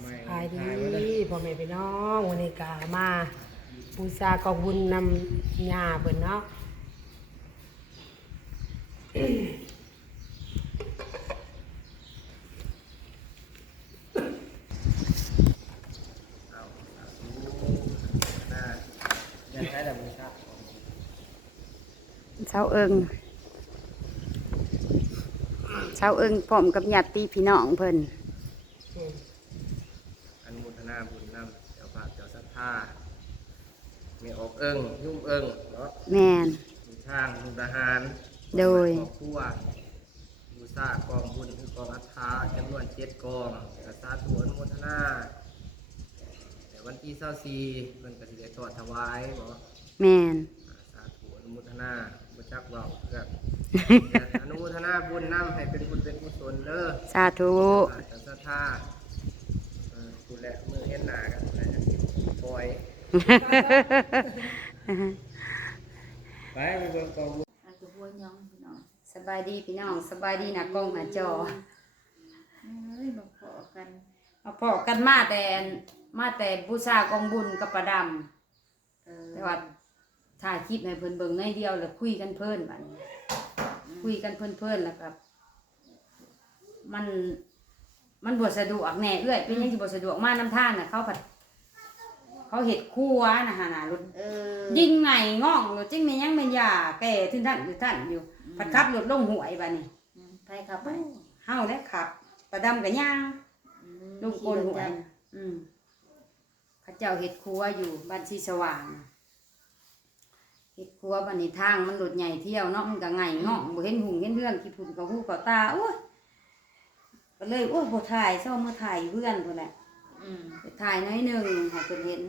ไม่ขายดีพ่อแม่พี่น้องวันนี้ก็มาบูชากองบุญนำยาเพิ่นเนาะเช้แต่มือครับเช้าเอิงเช้าเอิงพร้อมกับญาติพี่น้องเพิ่น อืม อนุโมทนาบุญนำเจ้าภาพเจ้าศรัทธาเมอกเอิงยุ่มเอิงเนาะแม่นมีช่างมีทหารโดย ครอบครัวบูชากองบุญคือกองอัฐาจำนวนเจ็ดกองกสาธุอนุโมทนาแต่วันที่เศร้าซีมันก็สิได้ทอดถวายบ่แม่นสาธุอนุโมทนาบุจักเว่าเพื่อน อนุโมทนาบุญนำให้เป็นบุญเป็นกุศลเด้อ สาธุอาจจะศรัทธาเอ่อคุณและมือเห็นหนากันนะปล่อย ไปไปเบิ่งกองบุญอันตัวหัวยองพี่น้องสบายดีพี่น้องสบายดีหนะกล้องหน้าจอเอ้ยมาขอกันมาพอกันมาแต่มาแต่บูชากองบุญกับประดำแต่ว่าถ่ายคลิปให้เพิ่นเบิ่งในเดียวแล้วคุยกันเพิ่นบัดนี้คุยกันเพิ่นๆแล้วครับ มันมันบ่สะดวกแน่เอื้อยเป็นยังสิบ่สะดวกมาน้ำท่างน่ะเขาผัด เขาเฮ็ดครัวนะฮะน่ะรถเออยิงไงง่องรถจริงแม่นยังแม่นยาแก่ถึงท่านอยู่ท่านอยู่ผัดขับรถลงหวยบัดนี้อืมไปครับไปเฮาแล้วขับประดำกับย่างอืมลุงโกนหวยขี่รถจักรอืมเข้าเจ้าเฮ็ดครัวอยู่บ้านชีสว่างเฮ็ดครัวบ้านนี้ทางมันรถใหญ่เที่ยวเนาะมันก็ไงง่องบ่เห็นหุงเห็นเรื่องขี้ฝุ่นกับหูกับตาโอ้ยก็เลยโอ้ยบ่ถ่ายเช้ามาถ่ายอยู่เพื่อนพุ่นแหละอืมไป ถ่ายน้อยหนึ่งให้เพิ่นเห็น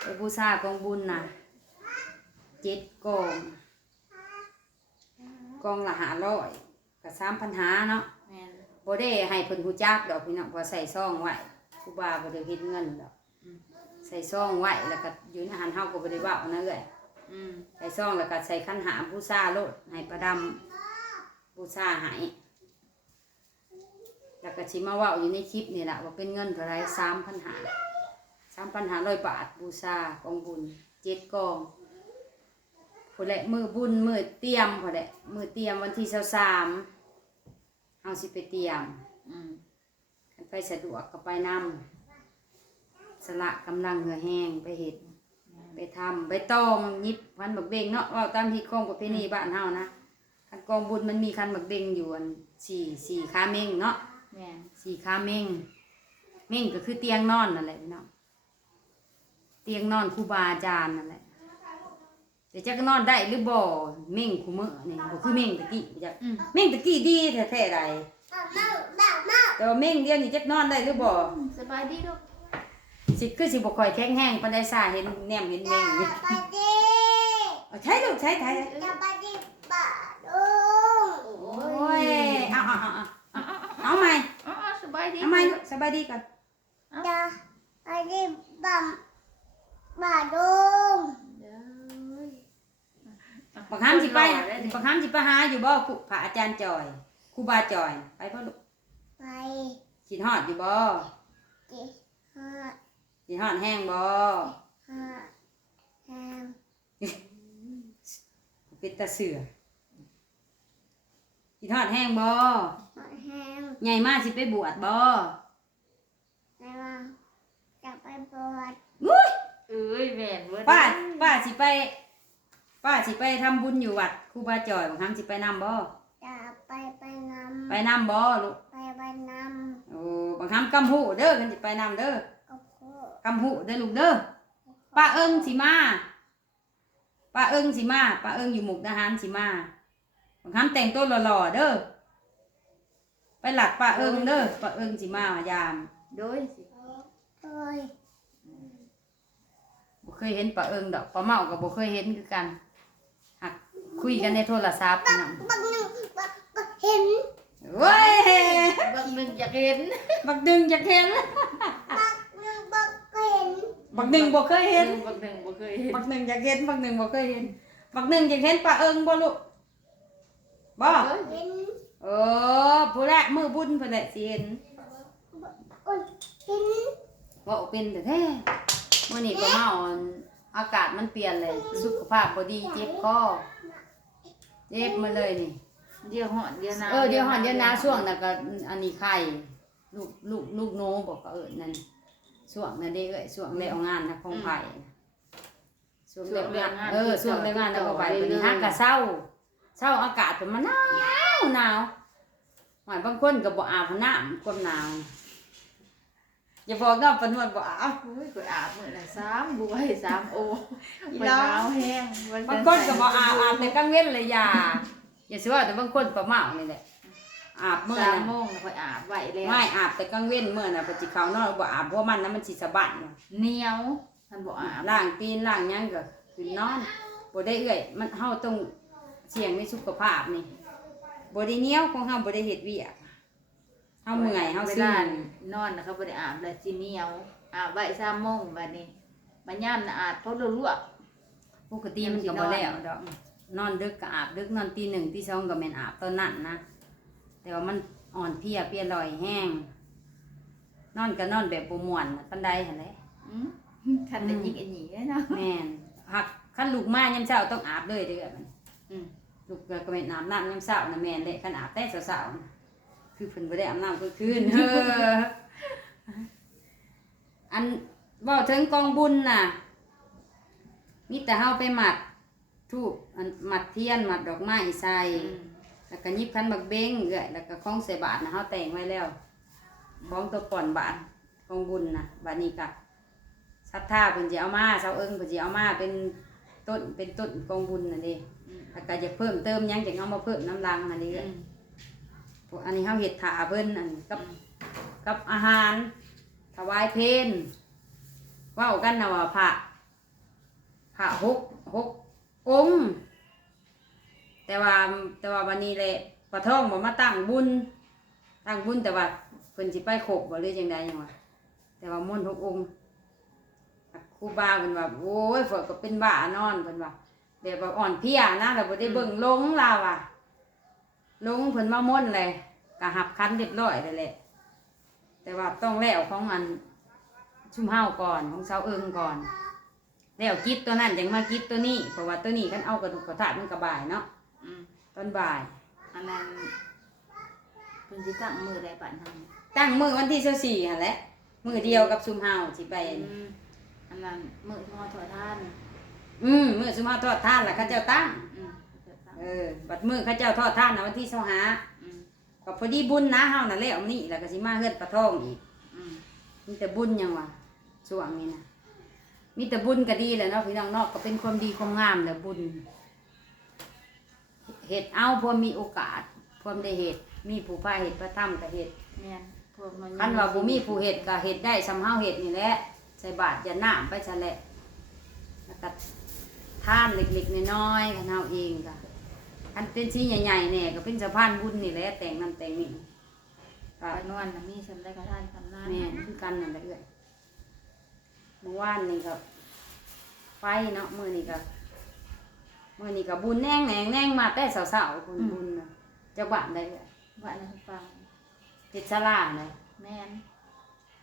ไปบูชากองบุญน่ะเจ็ดกอง กองละห้าร้อยกับสามพันหาเนาะแม่นบ่ได้ให้เพิ่นฮู้จักดอกพี่น้องเพอใส่ซองไว้ครูบาบ่ได้เฮ็ดเงินดอกใส่ซองไว้แล้วก็อยู่ในหันเฮาก็บ่ได้เว้านะเอ้อยอืมใส่ซองแล้วก็ใส่คันหามบูชาโลดให้ประดำบูชาให้ แล้วก็สิมาว้าอยู่ในคลิปนี่แหละว่าเป็นเงินเท่าไรสามพันหร่3,500 3,500บาทบูชากองบุญเจ็ดกองพอแหละมือบุญมือเตรียมพอแหละมือเตรียมวันที่23เฮาสิไปเตรียม อืมไปสะดวกก็ไปนำสละกำลังเหือแห้งไปเห็ดไปทำไปตองยิบคันบักเบงเนาะว่าตามที่กองประเพณีบ้านเฮานะคันกองบุญมันมีคันบักเบงอยู่อันสี่สี่ขาเมงเนาะ แม่นสี่ขาเม่งเม่งก็คือเตียงนอนนั่นแหละพี่น้องเตียงนอนครูบาอาจารย์นั่นแหละแต่จะก็นอนได้หรือบ่เม่งคูเมื่อนี่บ่คือเม่งตะกี้จ้ะอืมเม่งตะกี้ดีแท้ๆใดแต่ว่าเม่งเดียวนี่จะนอนได้หรือบ่สบายดีลูกสิคือสิบ่ค่อยแข็งแห้งปานใดซ่าเห็นแนมเห็นเม่งนี่เอาใช้ลูกใช้ใช้โอ้ยเอาเอาเอาเอา เอาใหม่อ๋อสบายดีเอาใหม่ลูกสบายดีก่อนเด้อบักหามสิไปบักหามสิไปหาอยู่บ่ครูพระอาจารย์จอยครูบาจอย ไปบ่ลูกสิฮอดอยู่บ่สิฮอดแห้งบ่เป็นตาเสือสิฮอดแห้งบ่ ใหญ่มากสิไปบวชบ่อุ้ยเอ้ยแม่นเว้ยป้าป้าสิไป ป้าสิไปทำบุญอยู่วัดครูบาจอยบางครั้งสิไปนำบ่ไปนำบ่ลูกโอ้บางครั้งกำหูเด้อกันสิไปนำเด้อกำหูเด้อลูกเด้อป้าเอิงสิมาป้าเอิงสิมาป้าเอิงอยู่หมุกดาหารสิมาบางครั้งแต่งตัวหล่อๆเด้อ ไปหลัดป้าเอิงเด้อป้าเอิงสิมายามโดยสิบ่เคยเห็นป้าเอิงดอกป้าเมาก็บ่เคยเห็นคือกันหักคุยกันในโทรศัพท์พี่น้องเว้ยบางหนึงอยากเห็นบักดึงอยากเห็นบักหนึ่งบ่เคยเห็นบางหนึงบ่เคยเห็นบักหนึ่งอยากเห็นบักหนึ่งบ่เคยเห็นบักหนึ่งอยากเห็นป้าเอิงบ่ลูกบ่เออผู้แรกมือบุญผู้แรกสิเห็นว่าเป็นแต่แท้เมื่อนี้ก็มาอ่อนอากาศมันเปลี่ยนเลย สุขภาพบ่ดีเจ็บคอเจ็บมาเลยนี่ เดี๋ยวหอนเดี๋ยวหนาวเออเดี๋ยวหอนเดี๋ยวหนาช่วงนั้นก็อันนี้ไข่ลูกลูกลูกโนบอกก็เออนั่นช่วงนั้นเด้เอ้ยช่วงแล้วงานนะของไผ่ช่วงแล้วงานเออช่วงแล้วงานแล้วก็ไปเป็นฮักกะเศร้าเศร้าอากาศเป็นมันหนาว หนาวหมายบางคนก็บ่อาบน้ำความหนาวอย่าบอกน้ำปานวดบ่อาบโอ้ยข่อยอาบมื้อละสามบวยสามโออีข่อยหลาหนาวแห้งวับางคนก็บอกอาบอาบแต่กลางเว้นเลยอย่าอย่าสิว่าแต่บางคนประมาทนี่แหละอาบเมื่อสามนะโมงน่ะข่อยอาบไว้แล้วไม่อาบแต่กลางเว้นเมื่อน่ะปฏิเขาวนอนบ่อาบเพราะมันนั้นมันสิสะบัดน่ะเหนียวท่านบ่อาบล้างตีนล้างหยังก็ขึ้นนอนบ่ได้เอื้อยมันเฮาต้องเสี่ยงในสุขภาพนี่ บ่ได้เหนียวของเฮาบ่ได้เฮ็ดเวียกเฮาเมื่อยเฮาเวซื่ลาอนอนนะครับบ่ได้อาบแล้วสิเหนียวอาบไว้สามโมงบัดนี้บัดยามน่ะอาบเพราะลวก ปกติมันก็บ่แล้วดอกนอนดึกก็อาบดึกนอนตีหนึ่งตีสองก็แม่นอาบตอนนั้นนะ แต่ว่ามันอ่อนเพลียเพลียลอยแห้ง นอนก็นอนแบบบ่ม่วนปานใดหั่นแหละๆอืมคันได้ยิงอันนี้เนาะ แม่นหักคันลูกมายามเช้าต้องอาบเลยเด้อมันอืม ลูกก็แม่นอาบน้ำยามเช้านะแม่นเด้คันอาบแต่เช้าๆน่ะคือเพิ่นบ่ได้อาบน้ำกลางคืนเอออันเว้าถึงกองบุญน่ะมีแต่เฮาไปหมัดทูบอันหมัดเทียนหมัดดอกไม้ใส่อืมแล้วก็หยิบคันบักเบ้งเอื้อยแล้วก็ของใส่บาทนะเฮาแต่งไว้แล้วของตัวป่อนบาทกองบุญน่ะบาดนี้ก็ศรัทธาเพิ่นสิเอามาเสาเอิงเพิ่นสิเอามาเป็น ต้นเป็นต้นกองบุญน่ะเด้อืมแล้วก็จะเพิ่มเติมหยังจังเอามาเพิ่มน้ำลังน่ะเด้อืมพวกอันนี้เฮาเฮ็ดถาเพิ่นอันกับกับอาหาร ถวายเพลเว้ากันนะว่าพระพระหกหกองค์แต่ว่าแต่ว่าวันนี้แหละปะท่องบ่มาตั้งบุญตั้งบุญแต่ว่าเพิ่นสิไปโขกบ่หรือจังใดหยังวะแต่ว่ามนต์หกองค์ ครูบาเพิ่นว่าโอ้ยฝนก็เป็นบ้านอนเพิ่นว่าแบบว่าอ่อนเพลียนะแต่บ่ได้เบิ่งลงลาวอะลงเพิ่นมามนต์เลยก็หับคันเรียบร้อยแล้วแหละ แต่ว่าต้องแล้วของอันชุ่มเฮาก่อนของเสาเอิงก่อนแล้วกิฟตัวนั้นจังมากิฟตัวนี้เพราะว่าตัวนี้คันเอากระดูกกระถาดมันก็บ่ายเนาะอืมตอนบ่าย อันนั้นเพิ่นสิตั้งมือใดปานทางตั้งมือวันที่เสี่หั่นแหละมือเดียวกับซุมเฮาสิไปอืม อันนั้นมือทอดถอดทานอืมมือซุมเฮาทอดท่านล่ะเขาเจ้าตั้งอืมเกิดตั้งเออบัดมือเขาเจ้าทอดท่านนะวันที่เสาหาอืมก็พอดีบุญนะเฮานั่นแหละมื้อนี้แล้วก็สิมาเฮือนปลาทองอีกอืมมีแต่บุญหยังวะช่วงนี้นะมีแต่บุญก็ดีแหละเนาะพี่น้องเนาะก็เป็นความดีความงามแหละบุญเฮ็ดเอาพอมีโอกาสพอได้เฮ็ดมีผู้พาเฮ็ดพระธรรมก็เฮ็ดแม่นพวกมันคันว่าบ่มีผู้เฮ็ดก็เฮ็ดได้สำเฮาเฮ็ดนี่แหละใส่บาตรจะน้ำไปซะแหละแล้วก็ทานเล็กๆน้อยๆกันเฮาเองก็คันเป็นชิ้นใหญ่ๆแน่ก็เป็นสะพานบุญนี่แหละแต่งนั่นแต่งนี่ก็ปานวนน่ะมีสำได้กระทานสำนานแม่นคือกันนั่นแหละเอ้อยเมื่อวานนี่ก็ไฟเนาะมื้อนี้ก็มื้อนี้ก็บุญแน่งแหนงแน่งมาแต่เช้าๆคนบุญน่ะเจ้าบ้านได้เอ้อยว่าอันนั้นฟังเฮ็ดศาลาเลยแม่น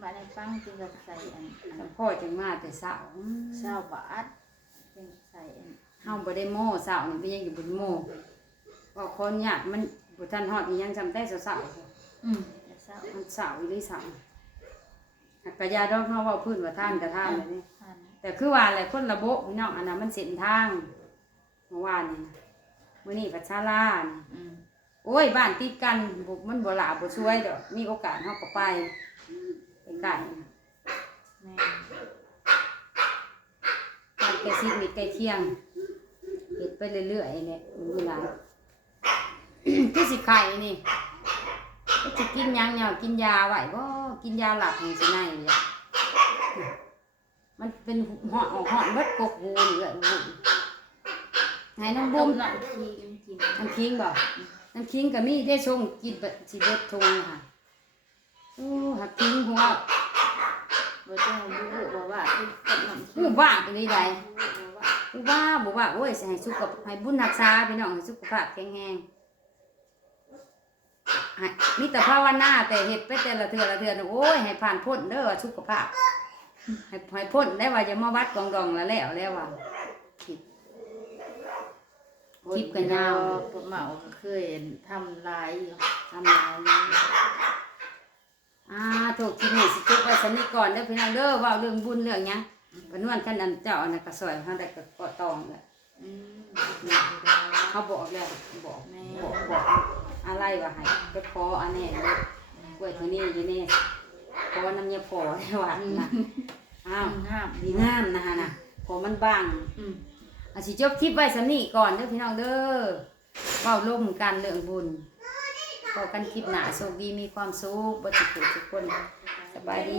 ว่าอันนั้นฟังจึงจะใส่อันอันแล้วพ่อจังมาแต่เช้าอืมเช้าบาทจึงใส่อันเฮาบ่ได้โม้เช้านี่เป็นยังอยู่บ่ได้โม้ว่าคนยากมันบ่ทันฮอดอีหยังจำแต่เช้าๆอืมแต่เช้ามันเช้าอีหลีเช้าหักกะยาดอกเฮาเว้าพื้นว่าท่านก็ท่านเลยนี่ทานแต่คือว่าแหละคนระบบพี่น้องอันนั้นมันเส้นทางเมื่อวานนี่นะมื้อนี้ปัชาลานี่อืมโอ้ยบ้านติดกันบ่มันบ่หลาบ่ช่วยดอกมีโอกาสเฮาก็ไป ไปไกลแม่นบ้านใกล้ชิดมิตรใกล้เคียงเฮ็ดไปเรื่อยๆเนี่ยมีหลายคือสิไข่นี่ก็สิกินหยังเนี่ยกินยาไว้บ่กินยาหลับนี่สิไหนเนี่ยมันเป็นเหาะออกเหาะเบิดกกหูนี่เลยหูให้น้องบุ้บุ้มมน้ำขี้กินกินน้ำคิงบ่น้ำคิงก็มีได้ส่งกินเบิดสิเบิดทงค่ะโอ้หักคิงหัวบ่เจ้าบุบุบอกว่าเป็นกับน้ำขี้หูบ้าไปเลยใดบุบอกว่าหูบ้าบ่ว่าโอ้ยสิให้สุขภาพให้บุญรักษาพี่น้องให้สุขภาพแข็งแรงให้มีแต่ภาวนาแต่เฮ็ดไปแต่ละเทื่อละเทื่อน่ะโอ้ยให้ผ่านพ้นเด้อสุขภาพให้ให้พ้นได้ว่าจะมาวัดกองดองแล้วแล้วแล้วว่าคลิปคลิปกันยาวพวกเหมาก็เคยทำลายอยู่ทำลายเลย อ่าถูกที่นี่สิจุกไว้สนิทก่อนเด้อพี่น้องเด้อเว่าเรื่องบุญเรื่องหยังพนวนขันอันเจ้าอันนั้นก็ซอยเฮาได้ก็กอตองแหละอืมเขาบอกแล้วบอกแม่บอกบอกอะไรวะให้ไปขออันนี้เลยกล้วยตัวนี้อยู่นี่ขอน้ำยาพอได้ว่านะอ้าวห้ามดีงามนะฮะนะพอมันบางอืมอาสิจบคลิปไว้สำนี้ก่อนเด้อพี่น้องเด้อเว้าล่มกันเรื่องบุญ พอกันคลิปหน้าโชคดีมีความสุขบ่ติดทุกคนสบายดี